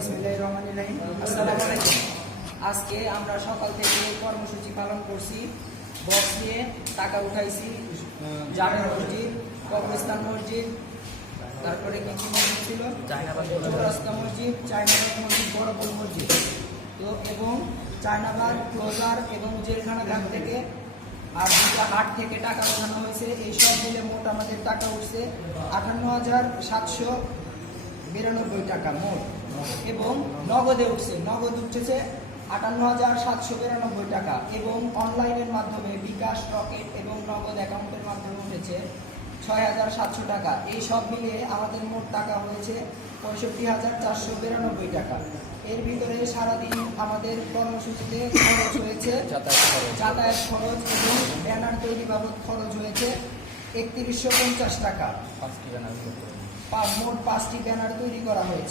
বিসমিল্লাহির রহমানির রহিম। আসসালামু আলাইকুম। আজকে আমরা সকাল থেকে কর্মসূচি পালন করছি। বক্স নিয়ে টাকা উঠাইছি জামে মসজিদ, কবরস্থান মসজিদ, তারপরে কি কি মসজিদ ছিল, চৌরাস্তা মসজিদ, চায়নাবাগ মসজিদ, বড়পুর মসজিদ তো এবং চায়নাবাগ ক্লোজার এবং জেলখানা ঘাট থেকে আর দুটা হাট থেকে টাকা উঠানো হয়েছে। এই সব মিলে মোট আমাদের টাকা উঠছে 58,792 টাকা মোট, এবং নগদে উঠছে, নগদ উঠেছে 58,792 টাকা, এবং অনলাইনের মাধ্যমে বিকাশ, রকেট এবং নগদ অ্যাকাউন্টের মাধ্যমে উঠেছে 6,700 টাকা। এই সব মিলিয়ে আমাদের মোট টাকা হয়েছে 65,492 টাকা। এর ভিতরে সারাদিন আমাদের কর্মসূচিতে খরচ হয়েছে যাতায়াত খরচ এবং ব্যানার তৈরি বাবদ খরচ হয়েছে 3150 টাকা। মোট 5টি ব্যানার তৈরি করা হয়েছে।